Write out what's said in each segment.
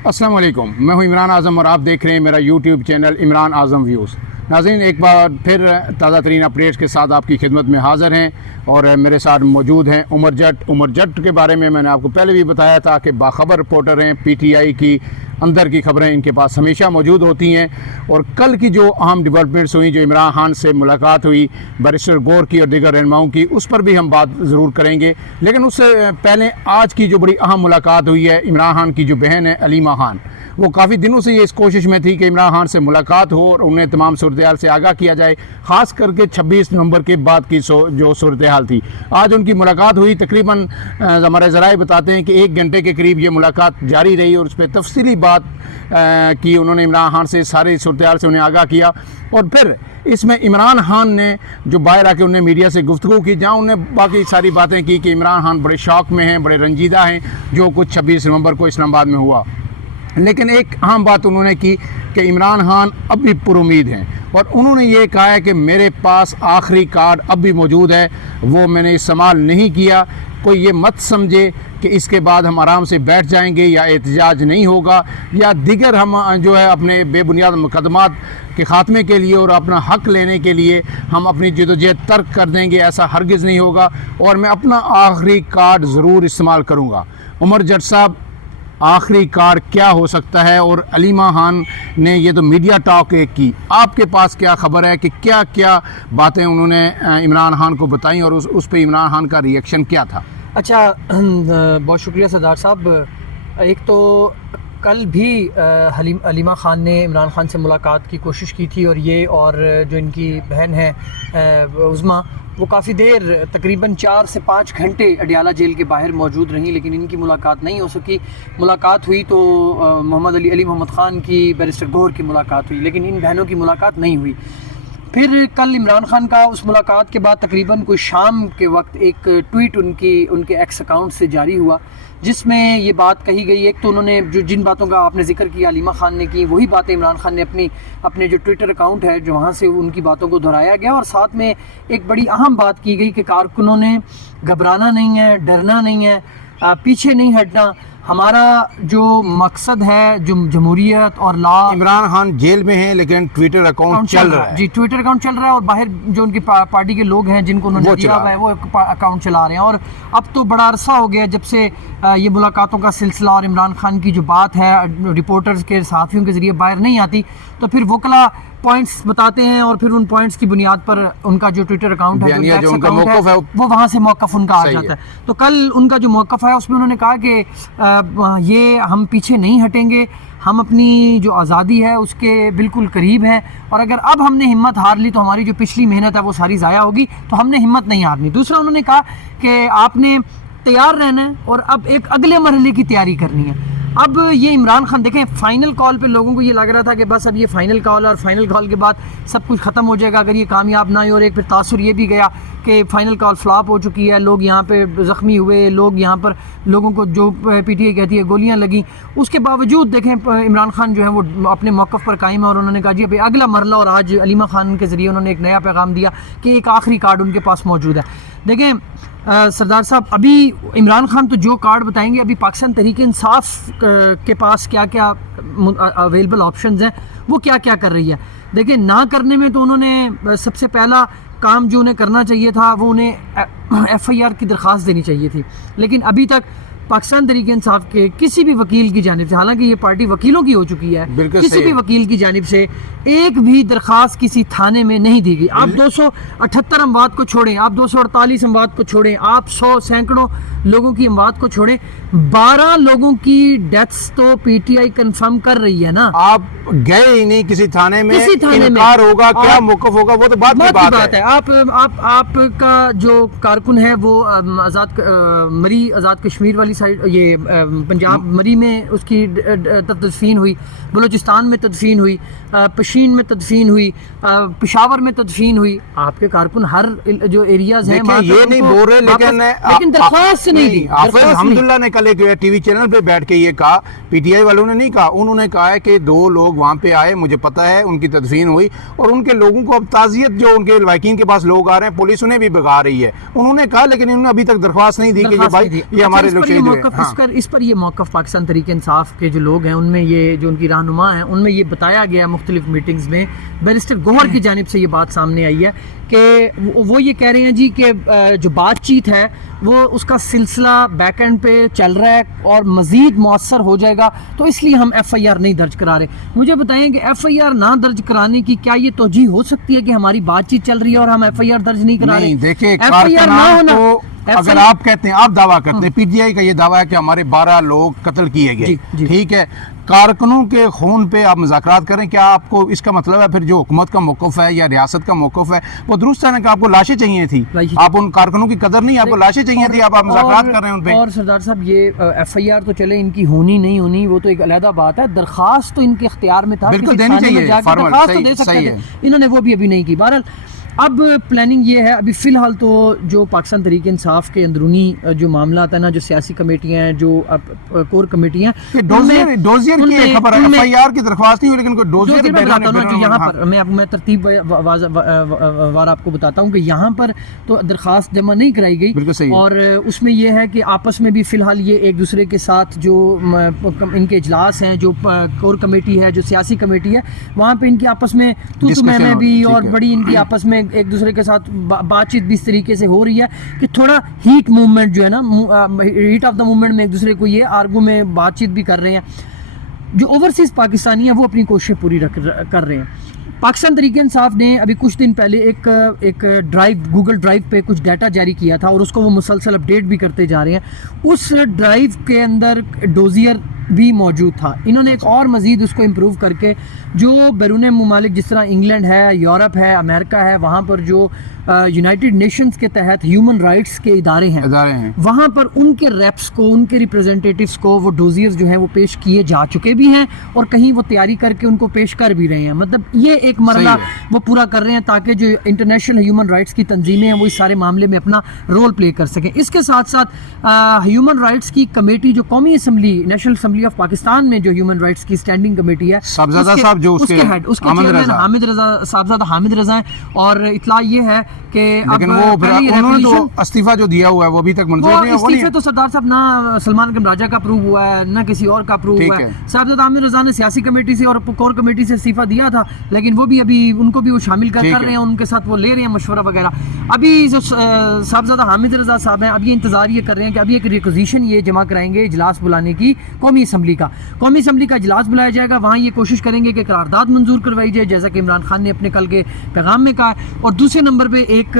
अस्सलाम वालेकुम, मैं हूं इमरान आज़म और आप देख रहे हैं मेरा यूट्यूब चैनल इमरान आज़म व्यूज़। नाज़रीन, एक बार फिर ताज़ा तरीन अपडेट्स के साथ आपकी खिदमत में हाज़िर हैं और मेरे साथ मौजूद हैं उमर जट के बारे में मैंने आपको पहले भी बताया था कि बाखबर रिपोर्टर हैं। PTI की अंदर की खबरें इनके पास हमेशा मौजूद होती हैं और कल की जो अहम डेवलपमेंट्स हुई, जो इमरान खान से मुलाकात हुई बैरिस्टर गौर की और दीगर रहनुमाओं की, उस पर भी हम बात ज़रूर करेंगे। लेकिन उससे पहले आज की जो बड़ी अहम मुलाकात हुई है, इमरान खान की जो बहन है अलीमा खान, वो काफ़ी दिनों से ये इस कोशिश में थी कि इमरान खान से मुलाकात हो और उन्हें तमाम सूरत-ए-हाल से आगाह किया जाए, ख़ास करके 26 नवंबर के बाद की जो सूरत-ए-हाल थी। आज उनकी मुलाकात हुई, तकरीबन हमारे ज़राए बताते हैं कि 1 घंटे के करीब ये मुलाकात जारी रही और उस पर तफसीली बात की उन्होंने इमरान खान से सारी सूरत-ए-हाल से उन्हें आगाह किया। और फिर इसमें इमरान खान ने जो बाहर आके उन्हें मीडिया से गुफ्तगू की, जहाँ उन्हें बाकी सारी बातें की कि इमरान खान बड़े शौक में हैं, बड़े रंजीदा हैं जो कुछ 26 नवंबर को इस्लामाबाद में हुआ। लेकिन एक अहम बात उन्होंने की कि इमरान खान अब भी पुरुमीद हैं और उन्होंने ये कहा है कि मेरे पास आखिरी कार्ड अब भी मौजूद है, वो मैंने इस्तेमाल नहीं किया। कोई ये मत समझे कि इसके बाद हम आराम से बैठ जाएंगे या एहतजाज नहीं होगा या दिगर हम जो है अपने बेबुनियाद मुकदमात के ख़ात्मे के लिए और अपना हक़ लेने के लिए हम अपनी जदोजहद तर्क कर देंगे, ऐसा हरगिज़ नहीं होगा और मैं अपना आखिरी कार्ड ज़रूर इस्तेमाल करूँगा। उमर जट साहब, आखिरी कार्ड क्या हो सकता है? और अलीमा खान ने ये तो मीडिया टॉक एक की, आपके पास क्या खबर है कि क्या क्या बातें उन्होंने इमरान खान को बताई और उस पर इमरान खान का रिएक्शन क्या था? अच्छा, बहुत शुक्रिया सरदार साहब। एक तो कल भी अलीमा खान ने इमरान खान से मुलाकात की कोशिश की थी और जो इनकी बहन है उज़मा, वो काफ़ी देर तकरीबन 4 से 5 घंटे अडियाला जेल के बाहर मौजूद रहीं, लेकिन इनकी मुलाकात नहीं हो सकी। मुलाकात हुई तो अली मोहम्मद ख़ान की बैरिस्टर गौर की मुलाकात हुई, लेकिन इन बहनों की मुलाकात नहीं हुई। फिर कल इमरान खान का उस मुलाकात के बाद तकरीबन कोई शाम के वक्त एक ट्वीट उनके एक्स अकाउंट से जारी हुआ, जिसमें ये बात कही गई। एक तो उन्होंने जिन बातों का आपने जिक्र किया अलीमा खान ने की, वही बातें इमरान खान ने अपने जो ट्विटर अकाउंट है जो वहाँ से उनकी बातों को दोहराया गया। और साथ में एक बड़ी अहम बात की गई कि कारकुनों ने घबराना नहीं है, डरना नहीं है, पीछे नहीं हटना। हमारा जो मकसद है, जो जमहूरियत और लॉ। इमरान खान जेल में हैं लेकिन ट्विटर अकाउंट चल रहा है। जी, ट्विटर अकाउंट चल रहा है और बाहर जो उनकी पार्टी के लोग हैं जिनको उन्होंने दिया हुआ है वो अकाउंट चला रहे हैं। और अब तो बड़ा अरसा हो गया जब से ये मुलाकातों का सिलसिला और इमरान खान की जो बात है रिपोर्टर्स के, सहाफ़ियों के ज़रिए बाहर नहीं आती, तो फिर वकला पॉइंट्स बताते हैं और फिर उन पॉइंट्स की बुनियाद पर उनका जो ट्विटर अकाउंट है, जो उनका मौक़िफ़ है, वो वहाँ से मौक़िफ़ उनका आ जाता है। तो कल उनका जो मौक़िफ़ है उसमें उन्होंने कहा कि ये हम पीछे नहीं हटेंगे, हम अपनी जो आज़ादी है उसके बिल्कुल करीब हैं और अगर अब हमने हिम्मत हार ली तो हमारी जो पिछली मेहनत है वो सारी ज़ाया होगी, तो हमने हिम्मत नहीं हारनी। दूसरा उन्होंने कहा कि आपने तैयार रहना है और अब एक अगले मरहले की तैयारी करनी है। अब ये इमरान खान देखें, फ़ाइनल कॉल पे लोगों को ये लग रहा था कि बस अब ये फ़ाइनल कॉल और फ़ाइनल कॉल के बाद सब कुछ ख़त्म हो जाएगा अगर ये कामयाब ना हो। और एक फिर तासुर ये भी गया कि फ़ाइनल कॉल फ्लॉप हो चुकी है, लोग यहाँ पे ज़ख्मी हुए, यहाँ पर लोगों को जो PTI कहती है गोलियाँ लगी। उसके बावजूद देखें इमरान खान जो है वो अपने मौक़िफ़ पर कायम है और उन्होंने कहा जी अभी अगला मरला। और आज अलीमा खान के ज़रिए उन्होंने एक नया पैगाम दिया कि एक आखिरी कार्ड उनके पास मौजूद है। देखें सरदार साहब, अभी इमरान खान तो जो कार्ड बताएंगे, अभी पाकिस्तान तहरीक इंसाफ के पास क्या क्या अवेलेबल ऑप्शंस हैं, वो क्या क्या कर रही है। देखिए, ना करने में तो उन्होंने सबसे पहला काम जो उन्हें करना चाहिए था वो उन्हें FIR की दरख्वास्त देनी चाहिए थी, लेकिन अभी तक पाकिस्तान तहरीक इंसाफ के किसी भी वकील की जानिब से, हालांकि ये पार्टी वकीलों की हो चुकी है, किसी भी वकील की जानिब से एक भी दरख्वास्त किसी थाने में नहीं दी गई। आप 278 अमवात को छोड़ें, आप 248 अमवात को छोड़ें, आप 100 सैकड़ों लोगों की अमवात को छोड़ें, 12 लोगों की डेथ्स तो PTI कंफर्म कर रही है ना। आप गए ही नहीं किसी थाने में, इनकार होगा, क्या मौक़िफ़ होगा वो तो बात की बात है। आपका जो कारकुन है वो आज़ाद कश्मीर वाली साइड, ये पंजाब मरी में उसकी तदफीन हुई, बलूचिस्तान में तदफीन हुई, पशीन में तदफीन हुई, पेशावर में तदफीन हुई। आपके कारकुन हर जो एरियाज हैं ये नहीं बोल रहे, लेकिन दरख्वास्त नहीं दी। अल्हम्दुलिल्लाह ने कल एक TV चैनल पे बैठ के ये कहा, PTI वालों ने नहीं कहा, उन्होंने कहा है कि 2 लोग वहाँ पे आए, मुझे पता है, उनकी तदफीन हुई और उनके लोगों को अब ताज़ियत, जो उनके लवाकिन के पास लोग आ रहे हैं, पुलिस उन्हें भी भगा रही है, उन्होंने कहा, लेकिन उन्होंने अभी तक दरख्वास्त नहीं दी कि भाई ये हमारे लोग शहीद موقف اس پر یہ موقف پاکستان تحریک انصاف کے جو لوگ ہیں ان میں یہ جو ان کی رہنما ہیں ان میں یہ بتایا گیا مختلف میٹنگز میں، بیرسٹر گوہر کی جانب سے یہ بات سامنے آئی ہے کہ وہ یہ کہہ رہے ہیں جی کہ جو بات چیت ہے وہ اس کا سلسلہ بیک اینڈ پہ چل رہا ہے اور مزید مؤثر ہو جائے گا، تو اس لیے ہم ایف آئی آر نہیں درج کرا رہے۔ مجھے بتائیں کہ ایف آئی آر نہ درج کرانے کی کیا یہ توجیہ ہو سکتی ہے کہ ہماری بات چیت چل رہی ہے اور ہم ایف آئی آر درج نہیں کرا رہے؟ نہیں دیکھیں، کارکنان کو اگر آپ کہتے ہیں، آپ دعویٰ کرتے ہیں، پی ٹی آئی کا یہ دعویٰ ہے کہ ہمارے 12 لوگ قتل کیے گئے، ٹھیک ہے، کارکنوں کے خون پہ آپ مذاکرات کریں، کیا آپ کو اس کا مطلب ہے پھر جو حکومت کا موقف ہے یا ریاست کا موقف ہے وہ درست ہے نا کہ آپ کو لاشیں چاہیے تھی؟ آپ ان کارکنوں کی قدر نہیں، آپ کو لاشیں چاہیے تھی، آپ مذاکرات کر رہے ہیں ان پہ۔ اور سردار صاحب یہ ایف آئی آر تو چلے ان کی ہونی نہیں ہونی وہ تو ایک علیحدہ بات ہے، درخواست تو ان کے اختیار میں تھا، بالکل دینی چاہیے، درخواست تو دے سکتے تھے، انہوں نے وہ بھی ابھی نہیں کی۔ بہرحال اب پلاننگ یہ ہے، ابھی فی الحال تو جو پاکستان تحریک انصاف کے اندرونی جو معاملات ہیں نا، جو سیاسی کمیٹیاں ہیں، جو کور کمیٹیاں، ڈوزیر کی خبر ہے، ایف آئی آر کی درخواست نہیں ہوئی لیکن کوئی ڈوزیر بتاتا ہوں جو یہاں پر میں ترتیب وار آپ کو بتاتا ہوں کہ یہاں پر تو درخواست جمع نہیں کرائی گئی، اور اس میں یہ ہے کہ آپس میں بھی فی الحال یہ ایک دوسرے کے ساتھ جو ان کے اجلاس ہیں، جو کور کمیٹی ہے، جو سیاسی کمیٹی ہے، وہاں پہ ان کی آپس میں میں بھی اور بڑی ان کی آپس میں ایک دوسرے کے ساتھ بات چیت بھی اس طریقے سے ہو رہی ہے کہ تھوڑا ہیٹ موومنٹ جو ہے نا، ہیٹ آف دا موومنٹ میں ایک دوسرے کو یہ آرگو میں بات چیت بھی کر رہے ہیں۔ جو اوورسیز پاکستانی ہیں وہ اپنی کوشش پوری کر رہے ہیں۔ پاکستان تحریک انصاف نے ابھی کچھ دن پہلے ایک ڈرائیو، گوگل ڈرائیو پہ کچھ ڈیٹا جاری کیا تھا اور اس کو وہ مسلسل اپڈیٹ بھی کرتے جا رہے ہیں۔ اس ڈرائیو کے اندر ڈوزیئر بھی موجود تھا، انہوں نے ایک اور مزید اس کو امپروو کر کے جو بیرون ممالک جس طرح انگلینڈ ہے، یورپ ہے، امریکہ ہے، وہاں پر جو یونائٹڈ نیشنز کے تحت ہیومن رائٹس کے ادارے ہیں وہاں پر ان کے ریپس کو، ان کے ریپریزنٹیٹیوز کو وہ ڈوزیئرز جو ہیں وہ پیش کیے جا چکے بھی ہیں اور کہیں وہ تیاری کر کے ان کو پیش کر بھی رہے ہیں۔ مطلب یہ ایک مرحلہ وہ پورا کر رہے ہیں تاکہ جو انٹرنیشنل ہیومن رائٹس کی تنظیمیں ہیں وہ اس سارے معاملے میں اپنا رول پلے کر سکیں۔ اس کے ساتھ ساتھ ہیومن رائٹس کی کمیٹی جو قومی assembly, national assembly of Pakistan میں جو ہیومن رائٹس کی اسٹینڈنگ کمیٹی ہے، صاحبزادہ صاحب جو اس کے ہیڈ، اس کے چیئرمین حامد رضا، صاحبزادہ حامد رضا ہیں، اور اطلاع یہ ہے کہ لیکن وہ انہوں نے تو استعفیٰ جو دیا ہوا ہے وہ ابھی تک منظور نہیں ہوا۔ استعفے تو سردار صاحب نہ سلمان اکرم راجہ کا اپروو ہوا ہے نہ کسی اور کا اپروو ہوا ہے۔ صاحبزادہ حامد رضا نے سیاسی کمیٹی سے اور کور کمیٹی سے استعفیٰ دیا تھا، لیکن وہ بھی ابھی ان کو بھی وہ شامل کر رہے ہیں، ان کے ساتھ وہ لے رہے ہیں مشورہ وغیرہ۔ ابھی جو صاحبزادہ حامد رضا صاحب ہیں اب یہ انتظار یہ کر رہے ہیں کہ ابھی ایک ریکوزیشن یہ جمع کرائیں گے اجلاس بلانے کی، قومی اسمبلی کا اجلاس بلایا جائے گا، وہاں یہ کوشش کریں گے کہ قرارداد منظور کروائی جائے جیسا کہ عمران خان نے اپنے کل کے پیغام میں کہا، اور دوسرے نمبر پہ ایک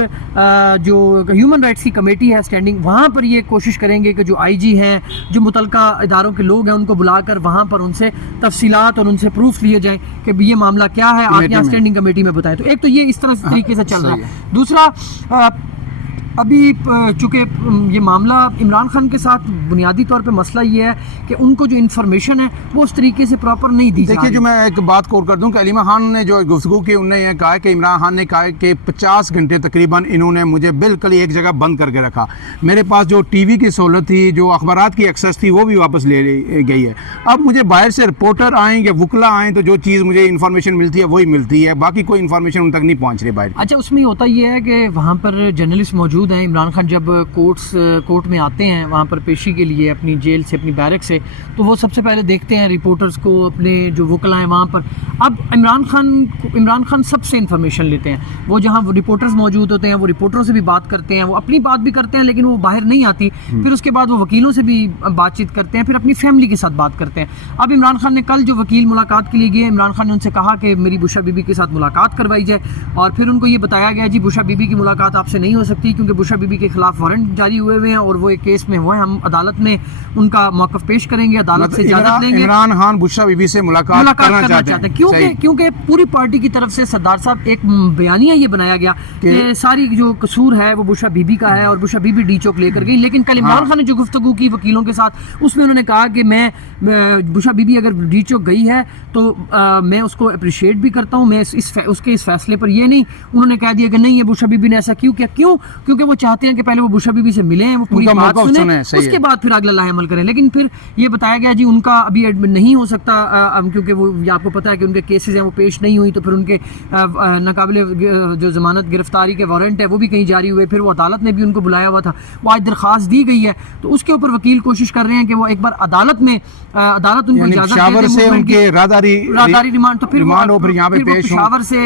جو ہیومن رائٹس کی کمیٹی ہے اسٹینڈنگ، وہاں پر یہ کوشش کریں گے کہ جو آئی جی ہیں، جو متعلقہ اداروں کے لوگ ہیں، ان کو بلا کر وہاں پر ان سے تفصیلات اور ان سے پروف لیے جائیں کہ یہ معاملہ کیا ہے، آپ یہاں اسٹینڈنگ کمیٹی میں بتائیں۔ تو ایک تو یہ اس طریقے سے چل رہا ہے۔ دوسرا، ابھی چونکہ یہ معاملہ عمران خان کے ساتھ بنیادی طور پہ مسئلہ یہ ہے کہ ان کو جو انفارمیشن ہے وہ اس طریقے سے پراپر نہیں دی جا رہی۔ دیکھیے، جو میں ایک بات اور کر دوں کہ علیمہ خان نے جو گفتگو کی، انہوں نے یہ کہا کہ عمران خان نے کہا کہ 50 گھنٹے تقریباً انہوں نے مجھے بالکل ایک جگہ بند کر کے رکھا، میرے پاس جو ٹی وی کی سہولت تھی، جو اخبارات کی ایکسیس تھی، وہ بھی واپس لے گئی ہے۔ اب مجھے باہر سے رپورٹر آئیں یا وکلا آئیں تو جو چیز مجھے انفارمیشن ملتی ہے وہی ملتی ہے، باقی کوئی انفارمیشن ان تک نہیں پہنچ رہی باہر۔ اچھا، اس میں ہوتا یہ ہے کہ وہاں پر جرنلسٹ موجود ہیں، عمران خان جب کورٹ میں آتے ہیں وہاں پر پیشی کے لیے اپنی جیل سے، اپنی بیرک سے، تو وہ سب سے پہلے دیکھتے ہیں رپورٹرز کو، اپنے جو وکلا ہیں وہاں پر۔ اب عمران خان سب سے انفارمیشن لیتے ہیں، وہ جہاں رپورٹرز موجود ہوتے ہیں وہ رپورٹروں سے بھی بات کرتے ہیں، وہ اپنی بات بھی کرتے ہیں لیکن وہ باہر نہیں آتی، پھر اس کے بعد وہ وکیلوں سے بھی بات چیت کرتے ہیں، پھر اپنی فیملی کے ساتھ بات کرتے ہیں۔ اب عمران خان نے کل جو وکیل ملاقات کے لیے گئے، عمران خان نے ان سے کہا کہ میری بشرا بی بی کے ساتھ ملاقات کروائی جائے، اور پھر ان کو یہ بتایا گیا جی بشرا بی بی کی ملاقات آپ سے نہیں ہو سکتی کیونکہ بشرا بی بی کے خلاف وارنٹ جاری ہوئے ہوئے ہیں اور وہ ایک کیس میں ہوئے ہیں، ہم عدالت میں ان کا موقف پیش کریں گے، عدالت سے اجازت لیں گے۔ عمران خان بشرا بی بی سے ملاقات کرنا چاہتے ہیں کیونکہ پوری پارٹی کی طرف سے سردار صاحب ایک بیانیہ یہ بنایا گیا کہ ساری جو قصور ہے وہ بشرا بی بی کا ہے اور بشرا بی بی ڈی چوک لے کر گئی، لیکن کل عمران خان نے جو گفتگو کی وکیلوں کے ساتھ اس میں انہوں نے کہا کہ میں بشرا بی بی اگر ڈی چوک گئی ہے تو میں اس کو اپریشیٹ بھی کرتا ہوں، میں اس کے اس فیصلے پر یہ نہیں، انہوں نے کہہ دیا کہ نہیں یہ بشرا بی بی نے ایسا کیوں کیا، کیونکہ क्योंकि वो चाहते हैं कि पहले वो बुशरा बीबी से मिलें, वो पूरी बात सुने, उसके बाद फिर अगला लाहे अमल करें। लेकिन फिर ये बताया गया जी उनका अभी एडमिट नहीं हो सकता, क्योंकि वो आपको पता है कि उनके केसेस हैं वो पेश नहीं हुई, तो फिर उनके नाकाबिले जो ज़मानत गिरफ्तारी के वारंट है वो भी कहीं जारी हुए, फिर वो अदालत ने भी उनको बुलाया हुआ था, वो आज दरख्वास्त दी गई है, तो उसके ऊपर वकील कोशिश कर रहे हैं कि वो एक बार अदालत में अदालत उनको पेशावर से उनके रादारी रिमांड, तो फिर यहाँ पे पेश पेशावर से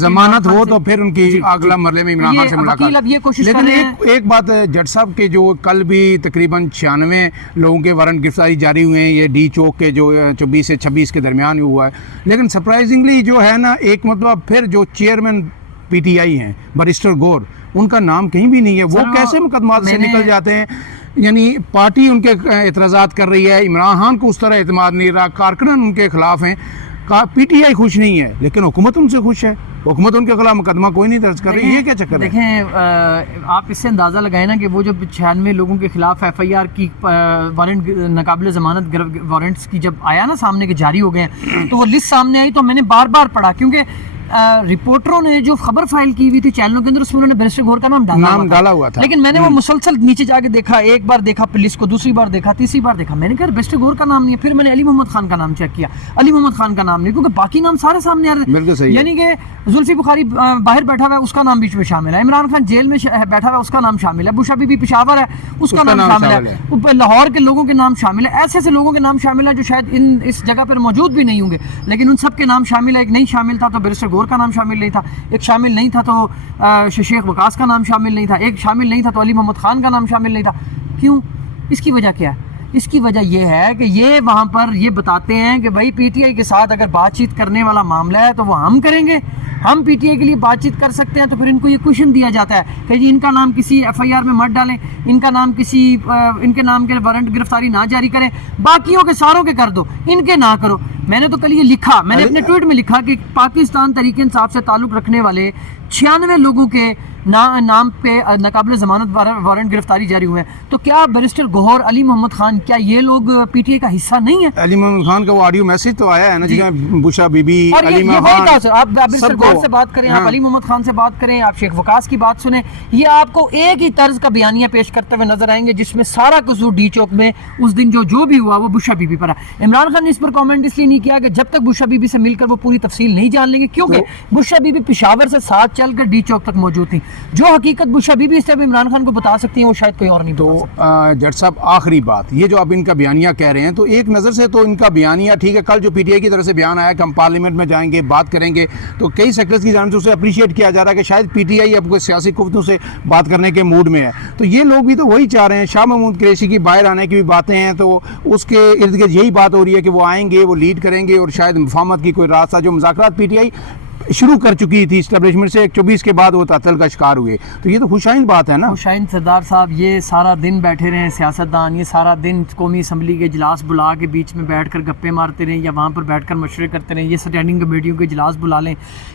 जमानत हो तो फिर उनकी अगला मरले में इमरान खान से मुलाकात। अब ये कोशिश कर रहे हैं। एक बात जट साहब के जो कल भी तकरीबन 96 लोगों के वारंट गिरफ्तारी जारी हुए हैं, ये डी चौक के जो 24 से 26 के दरमियान हुआ है, लेकिन सरप्राइजिंगली जो है ना एक मतलब फिर जो चेयरमैन पीटीआई हैं बैरिस्टर गौर, उनका नाम कहीं भी नहीं है। वो कैसे मुकदमात से निकल जाते हैं? यानी पार्टी उनके एतराज़ात कर रही है, इमरान खान को उस तरह एतमाद नहीं रहा, कारकुन उनके खिलाफ हैं, पीटीआई खुश नहीं है, लेकिन हुकूमत उनसे खुश है, हुकूमत उनके खिलाफ मुकदमा कोई नहीं दर्ज कर रही। ये क्या चक्कर है? देखें आप इससे अंदाज़ा लगाए ना कि वो जो 96 लोगों के खिलाफ FIR की वारंट नाकाबिल ज़मानत वारंट्स की जब आया ना सामने के जारी हो गए हैं, तो वो लिस्ट सामने आई तो मैंने बार बार पढ़ा, क्योंकि रिपोर्टरों ने जो खबर फाइल की हुई थी चैनलों के अंदर उसमें उन्होंने बैरिस्टर गौर का नाम डाला हुआ था, लेकिन मैंने वो मुसलसल नीचे जाके देखा, एक बार देखा पुलिस को, दूसरी बार देखा, तीसरी बार देखा, मैंने कहा बैरिस्टर गौर का नाम नहीं है। फिर मैंने अली मोहम्मद खान का नाम चेक किया, अली मोहम्मद खान का नाम नहीं, क्योंकि बाकी नाम सारे सामने आ रहे हैं। यानी कि जुल्फी बुखारी बाहर बैठा हुआ है, उसका नाम बीच में शामिल है, इमरान खान जेल में बैठा हुआ है, उसका नाम शामिल है, बुशरा बीबी पेशावर है, उसका नाम शामिल है, लाहौर के लोगों के नाम शामिल है, ऐसे ऐसे लोगों के नाम शामिल है जो शायद इस जगह पर मौजूद भी नहीं होंगे, लेकिन उन सब के नाम शामिल है। एक नहीं शामिल था तो बैरिस्टर गौर का नाम शामिल नहीं था, एक शामिल नहीं था तो शेख वकास का नाम शामिल नहीं था, एक शामिल नहीं था तो अली मोहम्मद खान का नाम शामिल नहीं था। क्यों? इसकी वजह क्या है? इसकी वजह यह है कि ये वहाँ पर ये बताते हैं कि भाई पीटीआई के साथ अगर बातचीत करने वाला मामला है तो वो हम करेंगे, हम पीटीआई के लिए बातचीत कर सकते हैं। तो फिर इनको ये क्वेश्चन दिया जाता है कि जी इनका नाम किसी FIR में मत डालें, इनका नाम किसी इनके नाम के वारंट गिरफ्तारी ना जारी करें, बाकियों के सारों के कर दो, इनके ना करो। मैंने तो कल ये लिखा, मैंने अपने ट्वीट में लिखा कि पाकिस्तान तहरीक इंसाफ से ताल्लुक़ रखने वाले 96 लोगों के नाम पे नाकाबिल ज़मानत वारंट गिरफ्तारी जारी हुए हैं, तो क्या बैरिस्टर गौहर, अली मोहम्मद खान, क्या ये लोग पीटीआई का हिस्सा नहीं है? अली मोहम्मद खान का वो ऑडियो मैसेज तो आया है ना, जिसमें बुशरा बीबी, अली मोहम्मद खान, आप बैरिस्टर गौहर से बात करें, आप अली मोहम्मद खान से बात करें, आप शेख वकास की बात सुने, ये आपको एक ही तर्ज का बयानिया पेश करते हुए नजर आएंगे जिसमें सारा कसूर डी चौक में उस दिन जो भी हुआ वो बुशरा बीबी पर है। इमरान खान ने इस पर कॉमेंट इसलिए नहीं किया कि जब तक बुशरा बीबी से मिलकर वो पूरी तफसील नहीं जान लेंगे, क्योंकि बुशरा बीबी पेशावर से साथ चलकर डी चौक तक मौजूद थी। जो हकीकत बुशरा बीबी इस टाइम इमरान खान को बता सकती हैं वो शायद कोई और नहीं। तो जट साहब आखिरी बात, ये जो अब इनका बयानिया कह रहे हैं, तो एक नज़र से तो इनका बयानिया ठीक है, कल जो पीटीआई की तरफ से बयान आया कि हम पार्लियामेंट में जाएंगे, बात करेंगे, तो कई सेक्टर्स की जानिब से उसे अप्रिशिएट किया जा रहा है कि शायद पीटीआई अब कोई सियासी कुव्वतों से बात करने के मूड में है। तो ये लोग भी तो वही चाह रहे हैं, शाह महमूद कुरैशी की बाहर आने की भी बातें हैं, तो उसके इर्द गिर्द यही बात हो रही है कि वो आएंगे, वो लीड करेंगे और शायद मुफाहमत की कोई रास्ता, जो मुज़ाकरात पीटीआई शुरू कर चुकी थी इस्टेब्लिशमेंट से 24 के बाद वो तातल का शिकार हुए, तो ये तो खुशाइन बात है ना। खुशाइन सरदार साहब, ये सारा दिन बैठे रहे सियासतदान, ये सारा दिन कौमी असम्बली के इजलास बुला के बीच में बैठकर गप्पे मारते रहें या वहाँ पर बैठकर मशवरे करते रहें, ये स्टैंडिंग कमेटियों के इजलास बुला लें,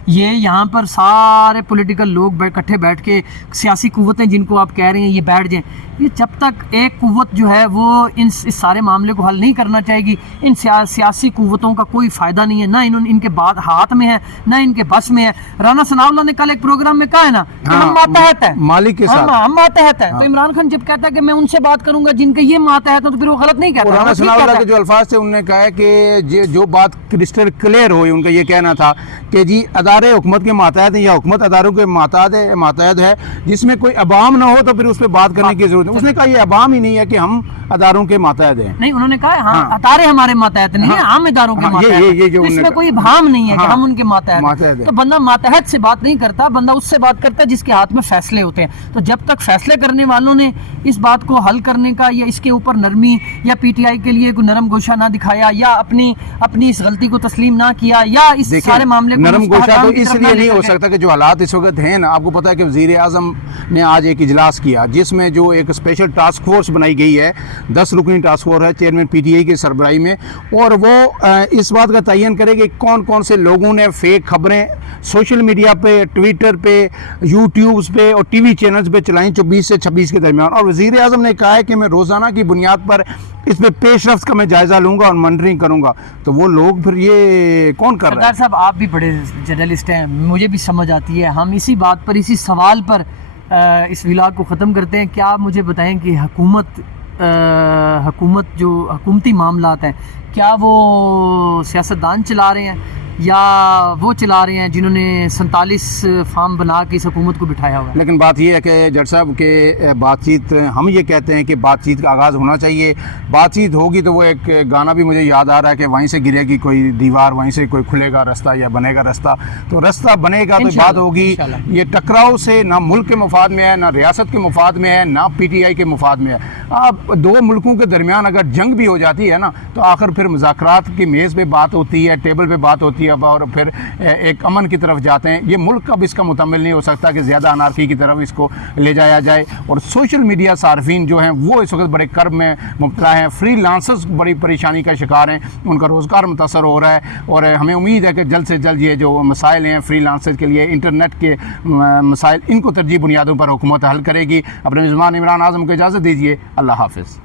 ये यहाँ पर सारे पॉलिटिकल लोग इकट्ठे बैठ के सियासी कुव्वतें जिनको आप कह रहे हैं ये बैठ जाएँ, ये जब तक एक कुव्वत जो है वो इस सारे मामले को हल नहीं करना चाहेगी, इन सियासी कुव्वतों का कोई फ़ायदा नहीं है, ना इनके बाद हाथ में है ना इनके बस में है। राना सनाउल्लाह ने कल एक प्रोग्राम में कहा है ना कि हम मातहत हैं मालिक के साथ, हम मातहत हैं। तो इमरान खान जब कहता है कि मैं उनसे बात करूंगा जिनके ये मातहत हैं, तो फिर वो गलत नहीं कहता। राना सनाउल्लाह के जो अल्फाज थे उन्होंने कहा है कि जो बात क्रिस्टल क्लियर हुई, उनका ये कहना था कि जी अदारे हुकूमत के मातहत हैं या हुकूमत अदारों के मातहत है, जिसमें कोई अवाम ना हो तो फिर उस पर बात करने की जरूरत है। उसने कहा ये अवाम ही नहीं है कि हम अदारों के मातहत हैं, नहीं, उन्होंने कहा हाँ अदारे हमारे मातहत नहीं है, हम अदारों के मातहत हैं, इसमें कोई भाम नहीं है कि हम उनके मातहत हैं। तो बंदा मातहत से बात नहीं करता, बंदा उससे बात करता है जिसके हाथ में फैसले होते हैं। तो जब तक फैसले करने वालों ने इस बात को हल करने का या इसके ऊपर नरमी या पीटीआई के लिए कोई नरम गोशा ना दिखाया या अपनी इस गलती को तस्लीम ना किया या इस सारे मामले को नरम गोशा तो इसलिए नहीं हो सकता कि जो हालात इस वक्त हैं ना, आपको पता है कि वज़ीर आज़म ने आज एक इजलास किया जिसमें जो एक स्पेशल टास्क फोर्स बनाई गई है, 10 रुकनी टास्क फोर्स है चेयरमैन पीटीआई की सरबराही में, और वो इस बात का तयन करे कि कौन कौन से लोगों ने फेक खबरें सोशल मीडिया पे, ट्विटर पे, यूट्यूब पे और टीवी चैनल्स पे चलाई 24 से 26 के दरमियान। और वज़ीर आज़म ने कहा है कि मैं रोज़ाना की बुनियाद पर इसमें पेशरफ्त का मैं जायज़ा लूँगा और मॉनिटरिंग करूँगा। तो वो लोग फिर ये कौन कर रहा है? साहब आप भी बड़े जर्नलिस्ट हैं, मुझे भी समझ आती है, हम इसी बात पर, इसी सवाल पर اس ولاگ کو ختم کرتے ہیں. کیا آپ مجھے بتائیں کہ حکومت جو حکومتی معاملات ہیں کیا وہ سیاستدان چلا رہے ہیں یا وہ چلا رہے ہیں جنہوں نے 47 فارم بنا کے اس حکومت کو بٹھایا ہوا ہے؟ لیکن بات یہ ہے کہ جج صاحب کہ بات چیت ہم یہ کہتے ہیں کہ بات چیت کا آغاز ہونا چاہیے. بات چیت ہوگی تو وہ ایک گانا بھی مجھے یاد آ رہا ہے کہ وہیں سے گرے گی کوئی دیوار, وہیں سے کوئی کھلے گا رستہ یا بنے گا رستہ. تو رستہ بنے گا تو بات ہوگی. یہ ٹکراؤ سے نہ ملک کے مفاد میں ہے, نہ ریاست کے مفاد میں ہے, نہ پی ٹی آئی کے مفاد میں ہے. اب دو ملکوں کے درمیان اگر جنگ بھی ہو جاتی ہے نا تو آخر پھر مذاکرات کی میز پہ بات ہوتی ہے, ٹیبل پہ بات ہوتی ہے اور پھر ایک امن کی طرف جاتے ہیں. یہ ملک اب اس کا مکمل نہیں ہو سکتا کہ زیادہ انارکی کی طرف اس کو لے جایا جائے. اور سوشل میڈیا صارفین جو ہیں وہ اس وقت بڑے کرب میں مبتلا ہیں. فری لانسرز بڑی پریشانی کا شکار ہیں, ان کا روزگار متاثر ہو رہا ہے. اور ہمیں امید ہے کہ جلد سے جلد یہ جو مسائل ہیں فری لانسرز کے لیے, انٹرنیٹ کے مسائل, ان کو ترجیحی بنیادوں پر حکومت حل کرے گی. اپنے میزبان عمران اعظم کو اجازت دیجیے. اللہ حافظ.